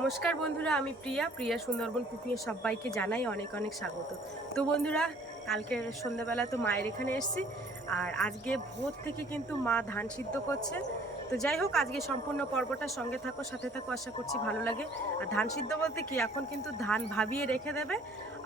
নমস্কার বন্ধুরা, আমি প্রিয়া। প্রিয়া সুন্দরবন কুকিংয়ে সবাইকে জানাই অনেক অনেক স্বাগত। তো বন্ধুরা, কালকে সন্ধ্যাবেলা তো মায়ের এখানে এসেছি, আর আজকে ভোর থেকে কিন্তু মা ধান সিদ্ধ করছে। তো যাই হোক, আজকে সম্পূর্ণ পর্বটা সঙ্গে থাকো, সাথে থাকো, আশা করছি ভালো লাগে। আর ধান সিদ্ধ বলতে কি, এখন কিন্তু ধান ভাবিয়ে রেখে দেবে,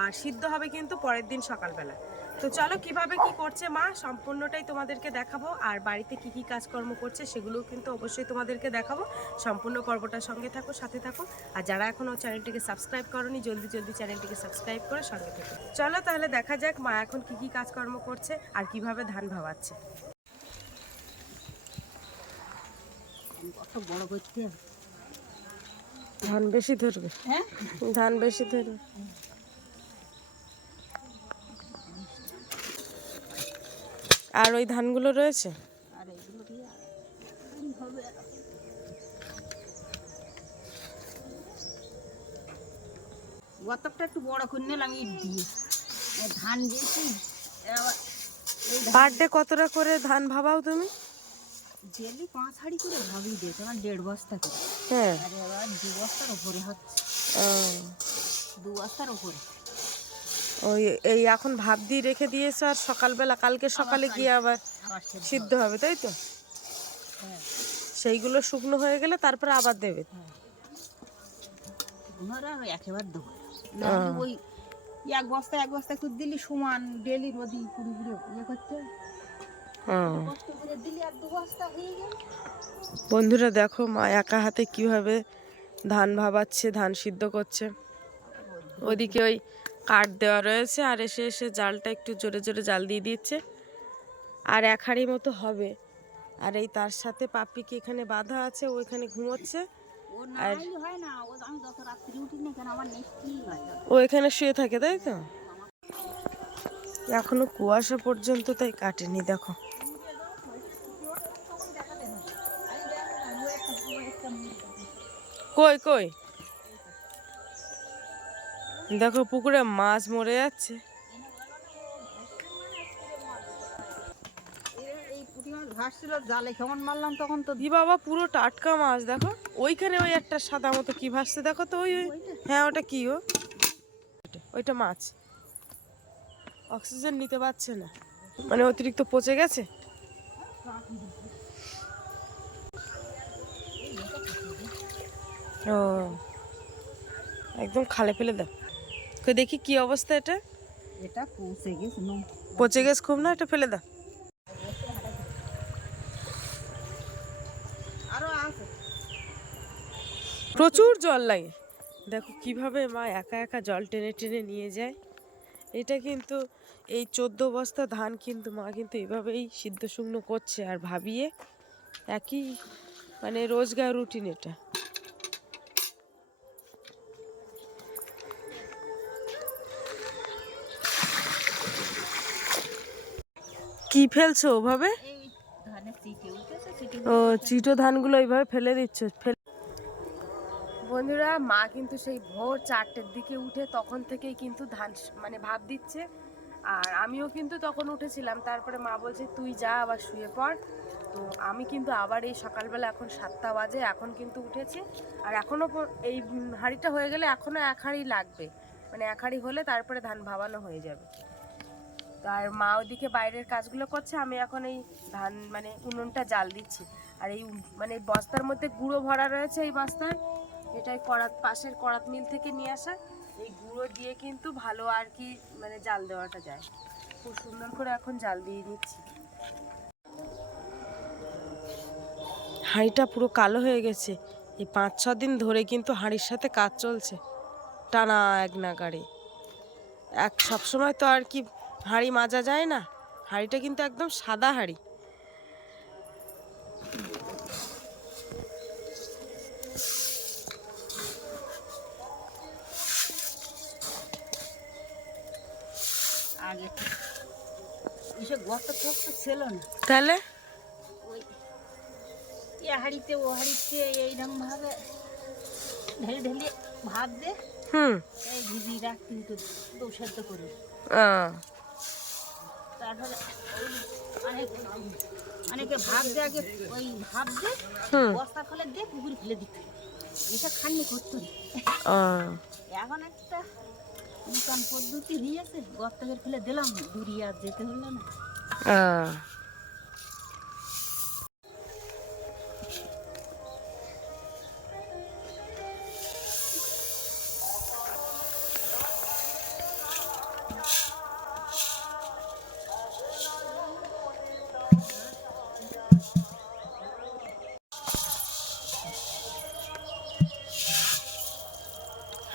আর সিদ্ধ হবে কিন্তু পরের দিন সকালবেলা। তো চলো কীভাবে কি করছে মা? সম্পূর্ণটাই তোমাদেরকে দেখাবো। আর বাড়িতে কি কি কাজকর্ম করছে সেগুলোও কিন্তু অবশ্যই তোমাদেরকে দেখাবো। সম্পূর্ণ পর্বটার সঙ্গে থাকো সাথে থাকো। আর যারা এখনও চ্যানেলটিকে সাবস্ক্রাইব করনি জলদি জলদি চ্যানেলটিকে সাবস্ক্রাইব করে সঙ্গে থেকো। চলো তাহলে দেখা যাক মা এখন কি কি কাজকর্ম করছে আর কীভাবে ধান ভাবাচ্ছে বড় করতে ধান বেশি ধরবে। হ্যাঁ? ধান বেশি ধরবে। আর ওই ধানগুলো রয়েছে? গতকটা একটু বড় করে নিলাম ইট দিয়ে। ধান দিয়েছি পার ডে কতটা করে ধান ভাবাও তুমি? জেলি পাঁচ হাড়ি করে ভাবি দিয়েছে আমার দেড় বস্তা করে। হ্যাঁ। দু বস্তার ওপরে হচ্ছে। দু বস্তার ওপরে। ওই এই এখন ভাব দিয়ে রেখে দিয়েছ আর সকালবেলা কালকে সকালে গিয়ে আবার সিদ্ধ হবে তাই তো? হ্যাঁ সেইগুলো শুকনো হয়ে গেলে তারপরে আবার দেবে। একেবারে দেবো ওই এক বস্তা এক বস্তা করে দিলি সমান ডেলি পুরো পুরো ইয়ে করতে। বন্ধুরা দেখো মা একা হাতে কীভাবে ধান ভাবাচ্ছে ধান সিদ্ধ করছে। ওদিকে ওই কাঠ দেওয়া রয়েছে আর এসে এসে জালটা একটু জোরে জোরে জাল দিয়ে দিচ্ছে। আর এক হাঁড়ি মতো হবে। আর এই তার সাথে পাপ্পিকে এখানে বাঁধা আছে ও এখানে ঘুমোচ্ছে। আর-। ও এখানে শুয়ে থাকে তাই তো? এখনও কুয়াশা পর্যন্ত তাই কাটেনি দেখো। কই কই? দেখো পুকুরে মাছ মরে যাচ্ছে। এই ভাসছিল জালে কেমন মারলাম তখন তো। দি বাবা পুরো টাটকা মাছ দেখো। ওইখানে ওই একটা সাদা মতো কি ভাসছে দেখো তো ওই হ্যাঁ ওটা কি ও? ওইটা মাছ। অক্সিজেন নিতে পারছে না। মানে অতিরিক্ত পচে গেছে? ও একদম খালে ফেলে দাও। কই দেখি কি অবস্থা এটা? এটা পৌঁছে গেছে নো পচে গেছে খুব না? এটা ফেলে দাও। প্রচুর জল লাগে। দেখো কীভাবে মা একা একা জল টেনে টেনে নিয়ে যায়। এটা কিন্তু এই চোদ্দ বস্তা ধান কিন্তু মা কিন্তু এভাবেই সিদ্ধ শুকনো করছে আর ভাবিয়ে একই মানে রোজগার রুটিন এটা। কি ফেলছো ওভাবে? এই ধানের চিটে উঠেছে চিটে ও চিটো ধানগুলো এইভাবে ফেলে দিচ্ছ ফেলে বন্ধুরা মা কিন্তু সেই ভোর চারটের দিকে উঠে তখন থেকেই কিন্তু ধান মানে ভাব দিচ্ছে। আর আমিও কিন্তু তখন উঠেছিলাম তারপরে মা বলছে তুই যা আবার শুয়ে পড়। তো আমি কিন্তু আবার এই সকালবেলা এখন সাতটা বাজে এখন কিন্তু উঠেছি। আর এখনও এই হাঁড়িটা হয়ে গেলে এখনও এক হাঁড়ি লাগবে। মানে এক হাঁড়ি হলে তারপরে ধান ভাবানো হয়ে যাবে। আর মা ওইদিকে বাইরের কাজগুলো করছে, আমি এখন এই ধান মানে উনুনটা জাল দিচ্ছি। আর এই মানে বস্তার মধ্যে গুঁড়ো ভরা রয়েছে এই বস্তায়, এটাই করাত, পাশের করাত মিল থেকে নিয়ে আসা। এই গুঁড়ো দিয়ে কিন্তু ভালো আর কি মানে জাল দেওয়াটা যায়। খুব সুন্দর করে এখন জাল দিয়ে নিচ্ছি। হাঁড়িটা পুরো কালো হয়ে গেছে। এই পাঁচ, ছ দিন ধরে কিন্তু হাঁড়ির সাথে কাজ চলছে। টানা এক নাগাড়ে। এক, সবসময় তো আর কি হাঁড়ি মাজা যায় না? হাঁড়িটা কিন্তু একদম সাদা হাঁড়ি। আগে এসব গর্ত টর্ত ছিল না। তাহলে? ওই এ হাড়িতে ও হাড়িতে এইরকম ভাবে ঢেলে ঢেলে ভাত দে। হুম। এই ভিজি রাখতে হতো দৌ সেদ্ধ করে আহ, তারপরে অনেক অনেকে ভাব দে আগে ওই ভাব দিয়ে বস্তা ফেলে দিয়ে পুকুরে ফেলে দিত এটা খাননি করতো এখন একটা নতুন পদ্ধতি নিয়েছে গর্ত ফেলে দিলাম দূরিয়ে আর যেতে হলো না।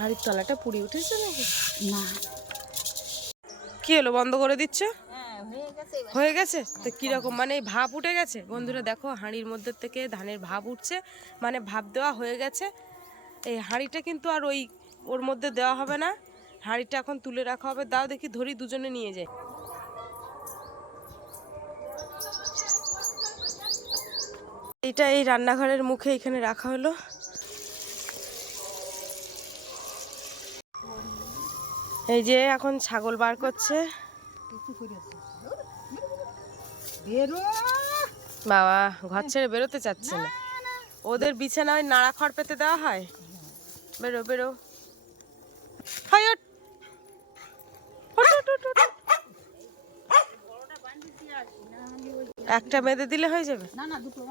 হাড়ির তলাটা পুড়ি উঠেছে নাকি? না। কি হলো বন্ধ করে দিচ্ছ? হ্যাঁ হয়ে গেছে? তো কীরকম মানে এই ভাপ উঠে গেছে? বন্ধুরা দেখো হাঁড়ির মধ্যে থেকে ধানের ভাপ উঠছে মানে ভাপ দেওয়া হয়ে গেছে। এই হাঁড়িটা কিন্তু আর ওই ওর মধ্যে দেওয়া হবে না। হাঁড়িটা এখন তুলে রাখা হবে। দাও দেখি ধরি দুজনে নিয়ে যাই। এটা এই রান্নাঘরের মুখে এখানে রাখা হলো। এই যে এখন ছাগল বার করছে। বাবা, ঘর ছেড়ে বেরোতে চাচ্ছে না। ওদের বিছানা ওই নাড়া খড় পেতে দেওয়া হয়? বেরো বেরো। ওঠ। একটা বেঁধে দিলে হয়ে যাবে? না না, দুটো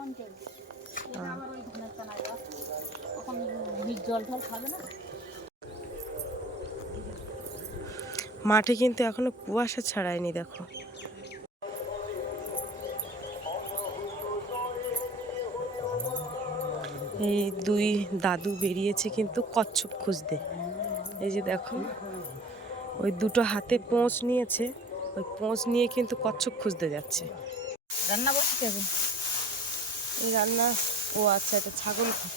জল খাবে না? মাঠে কিন্তু এখনও কুয়াশা ছাড়ায়নি দেখো। এই দুই দাদু বেরিয়েছে কিন্তু কচ্ছপ খুঁজতে। এই যে দেখো ওই দুটো হাতে পোঁচ নিয়েছে ওই পোঁচ নিয়ে কিন্তু কচ্ছপ খুঁজতে যাচ্ছে। রান্না হবে এই রান্না ও আচ্ছা এটা ছাগল ঘর।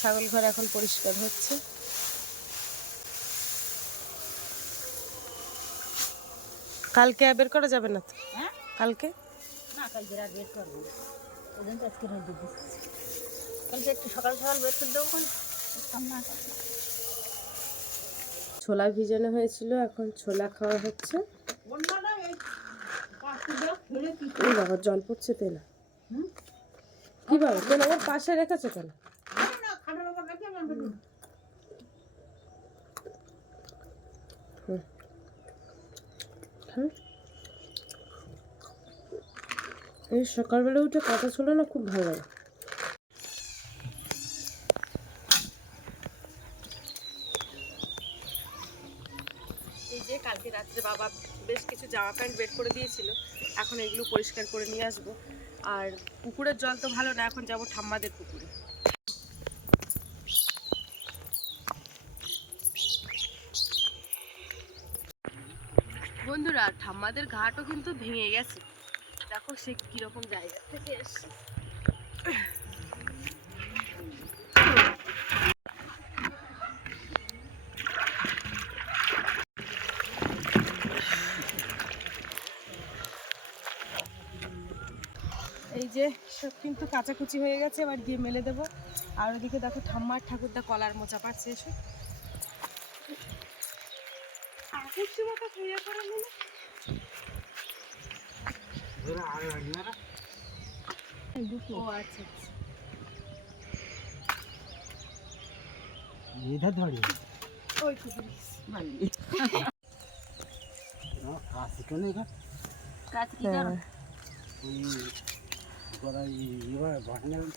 ছাগল ঘর এখন পরিষ্কার হচ্ছে। কালকে বের করা যাবে না তো? হ্যাঁ? কালকে? না কালকে রাত বের করব। ওই তো আজকে রোদ দিচ্ছি কালকে একটু সকাল সকাল বের করে দেবো ছোলা ভিজানো হয়েছিল এখন ছোলা খাওয়া হচ্ছে। বাবা জল পড়ছে তেল। কি বাবা তেল আমার পাশে রেখেছো কেন? এই সকালবেলা উঠে কথা ছিল না খুব ভালো লাগে? যে কালকে রাত্রে বাবা বেশ কিছু জামা প্যান্ট বের করে দিয়েছিল, এখন এগুলো পরিষ্কার করে নিয়ে আসব। আর পুকুরের জল তো ভালো না, এখন যাব ঠাম্মাদের পুকুরে। ঠাম্মাদের ঘাটও কিন্তু ভেঙে গেছে। দেখো সে কীরকম জায়গা থেকে এসছে। এই যে সব কিন্তু কাচাকুচি হয়ে গেছে এবার গিয়ে মেলে দেবো। আর ওদিকে দেখো ঠাম্মার ঠাকুরদা কলার মোচা পাচ্ছে এসো।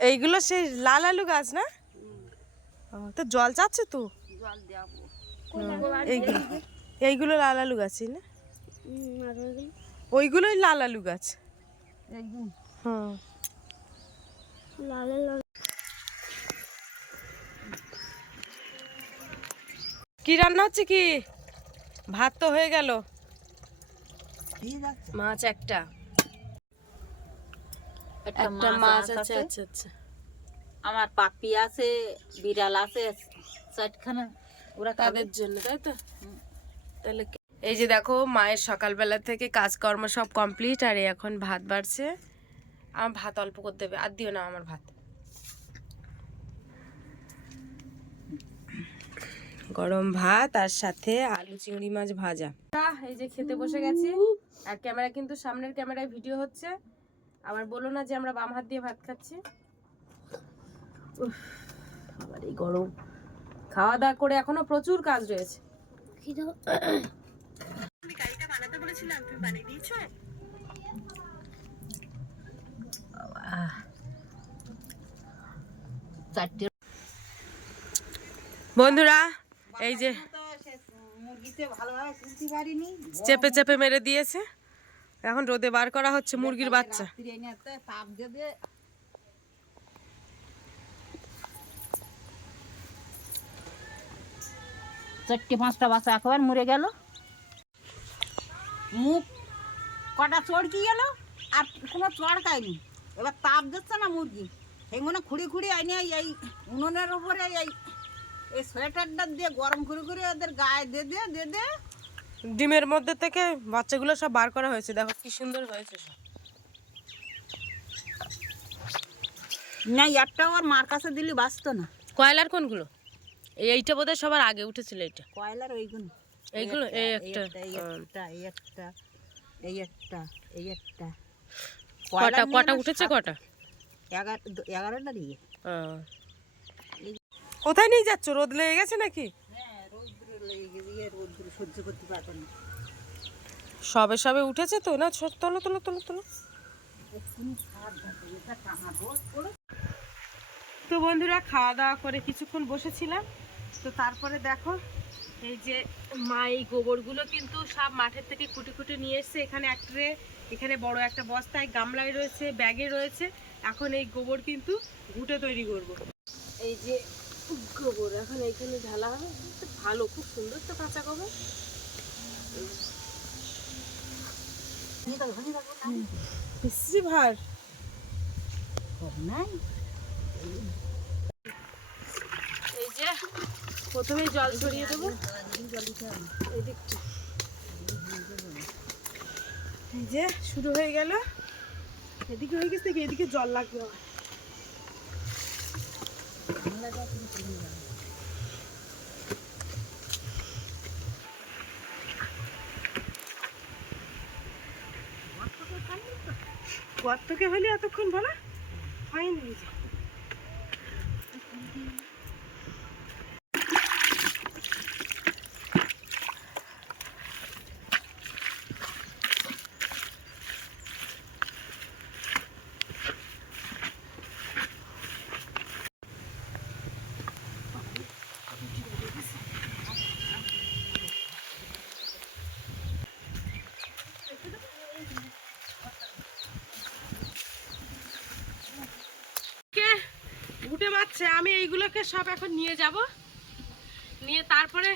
এইগুলো সেই লাল আলু গাছ না? তো জল চাচ্ছে তো? এইগুলো এইগুলো লাল আলু গাছই না? ওইগুলোই লাল আলু গাছ। হুম কি রান্না হচ্ছে কি? ভাত তো হয়ে গেল। মাছ একটা। একটা মাছ আছে আচ্ছা আচ্ছা আমার পাপি আছে বিড়াল আছে চারখানা ওরা তাদের জন্য তাই তো? তাহলে এই যে দেখো, মায়ের সকালবেলা থেকে কাজকর্ম সব কমপ্লিট আর এখন ভাত বাড়ছে। আমার ভাত অল্প করে দেবে, আর দিও না আমার ভাত। গরম ভাত আর সাথে আলু চিংড়ি মাছ ভাজা। এই যে খেতে বসে গেছি। আর ক্যামেরা কিন্তু সামনের ক্যামেরায় ভিডিও হচ্ছে। আবার বলো না যে আমরা বাম হাত দিয়ে ভাত খাচ্ছি। আবার এই গরম। খাওয়া দাওয়া করে এখনও প্রচুর কাজ রয়েছে। চারটে বন্ধুরা এই যে মুরগিতে ভালোভাবে তুলতে পারিনি চেপে চেপে মেরে দিয়েছে। এখন রোদে বার করা হচ্ছে মুরগির বাচ্চা। চারটে পাঁচটা বাচ্চা একবার মরে গেল। মুখ কটা চড়কি গেল আর কোনো চড়কায়নি এবার তাপ দিচ্ছে না মুরগি। সেগুলো খুঁড়ি খুঁড়ি আইনে এই উনুনের উপরে এই এই সোয়েটারটা দিয়ে গরম করে করে ওদের গায়ে দে দে দে দে। ডিমের মধ্যে থেকে বাচ্চাগুলো সব বার করা হয়েছে। দেখো কি সুন্দর হয়েছে সব। না একটা ওর মার কাছে দিলি বাঁচতো না। কয়লার কোনগুলো? এই এইটা বোধহয় সবার আগে উঠেছিল এইটা। কয়লার ওইগুলো। এইগুলো এই একটা এই একটা এই একটা এই একটা এই একটা কটা কটা উঠেছে কটা এগারো এগারোটা দিয়ে কোথায় নিয়ে যাচ্ছ রোদ লেগে গেছে নাকি হ্যাঁ রৌদ্র লেগে গিয়ে রৌদ্র সহ্য করতে পারতো না সবে সবে উঠেছে তো না তোলো তোলো তোলো তোলো তো বন্ধুরা খাওয়া দাওয়া করে কিছুক্ষণ বসেছিলাম। তো তারপরে দেখো এই যে মা এই গোবরগুলো কিন্তু সব মাঠের থেকে খুঁটে খুঁটে নিয়ে এসছে। এখানে এক ট্রে, এখানে বড় একটা বস্তায় গামলায় রয়েছে, ব্যাগে রয়েছে। এখন এই গোবর কিন্তু ঘুটে তৈরি করব। এই যে গোবর, এখন এইখানে ঢালা হবে। ভালো, খুব সুন্দর তো কাঁচা গোবর। ভার। নাই। প্রথমে জল ছড়িয়ে দেবো। যে, শুরু হয়ে গেল। এদিকে হয়ে গেছে এদিকে জল লাগবে। গর্তকে হলে এতক্ষণ বলা হয়নি কে মারছে আমি এইগুলোকে সব এখন নিয়ে যাব। নিয়ে তারপরে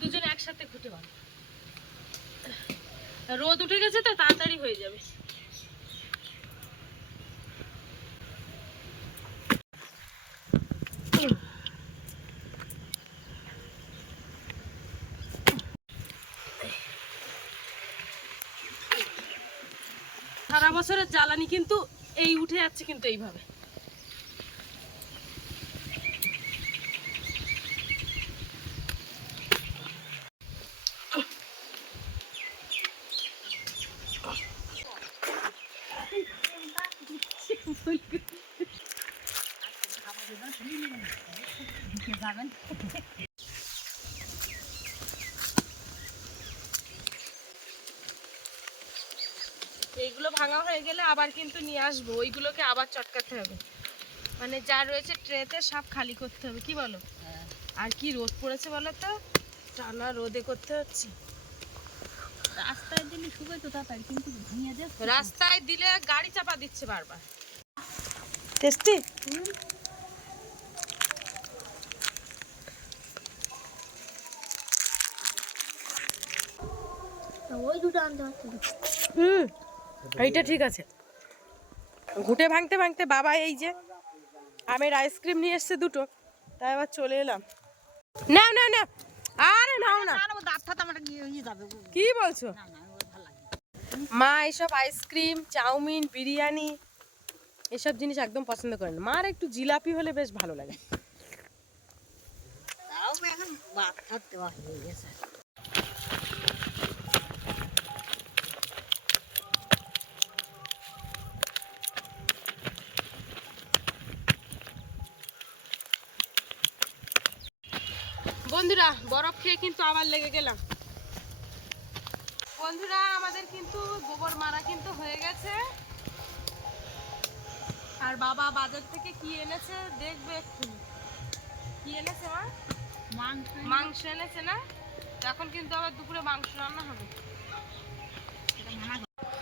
দুজনে একসাথে ঘুটে মারব রোদ উঠে গেছে তো, তাড়াতাড়ি হয়ে যাবে। সারা বছরের জ্বালানি কিন্তু এই উঠে যাচ্ছে কিন্তু এইভাবে এইগুলো ভাঙা হয়ে গেলে আবার কিন্তু নিয়ে আসব। ওইগুলোকে আবার চটকাতে হবে। মানে যা রয়েছে ট্রেতে সব খালি করতে হবে। কি বলো? আর কি রোদ পড়েছে বলো তো? টানা রোদে করতে হচ্ছে। রাস্তায় দিলে শুকাই তো তাড়াতাড়ি কিন্তু রাস্তায় দিলে গাড়ি চাপা দিচ্ছে বারবার। টেস্টি? ওই দুটো আনতে পারছি হুম। এইটা ঠিক আছে। ঘুটে ভাঙতে ভাঙতে বাবা এই যে আমের আইসক্রিম নিয়ে এসছে দুটো তাই আবার চলে এলাম। না। না না আরে নাও না কি বলছো? মা এসব আইসক্রিম চাউমিন বিরিয়ানি এসব জিনিস একদম পছন্দ করেন মার একটু জিলাপি হলে বেশ ভালো লাগে। তাও এখন বাদ থাকতে বন্ধুরা বরফ খেয়ে কিন্তু আবার লেগে গেলাম। বন্ধুরা আমাদের কিন্তু গোবর মারা কিন্তু হয়ে গেছে। আর বাবা বাজার থেকে কি এনেছে দেখবে এক্ষুনি কি এনেছে মা? মাংস মাংস এনেছে না? এখন কিন্তু আবার দুপুরে মাংস রান্না হবে।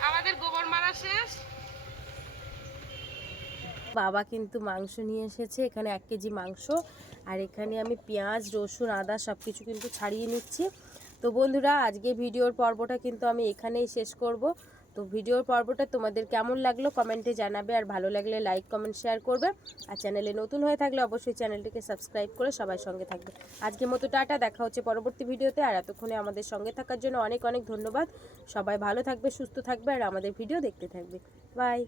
আমাদের গোবর মারা শেষ। বাবা কিন্তু মাংস নিয়ে এসেছে এখানে এক কেজি মাংস। আর এখানে আমি পেঁয়াজ, রসুন, আদা সব কিছু কিন্তু ছাড়িয়ে নিচ্ছি। তো বন্ধুরা, আজকে ভিডিওর পর্বটা কিন্তু আমি এখানেই শেষ করব। তো ভিডিওর পর্বটা তোমাদের কেমন লাগল কমেন্টে জানাবে, আর ভালো লাগলে লাইক, কমেন্ট, শেয়ার করবে। আর চ্যানেলে নতুন হয়ে থাকলে অবশ্যই চ্যানেলটিকে সাবস্ক্রাইব করে সবার সঙ্গে থাকবে। আজকে মতো টাটা, দেখা হচ্ছে পরবর্তী ভিডিওতে। আর এতক্ষণে আমাদের সঙ্গে থাকার জন্য অনেক অনেক ধন্যবাদ। সবাই ভালো থাকবে, সুস্থ থাকবে, আর আমাদের ভিডিও দেখতে থাকবে। বাই।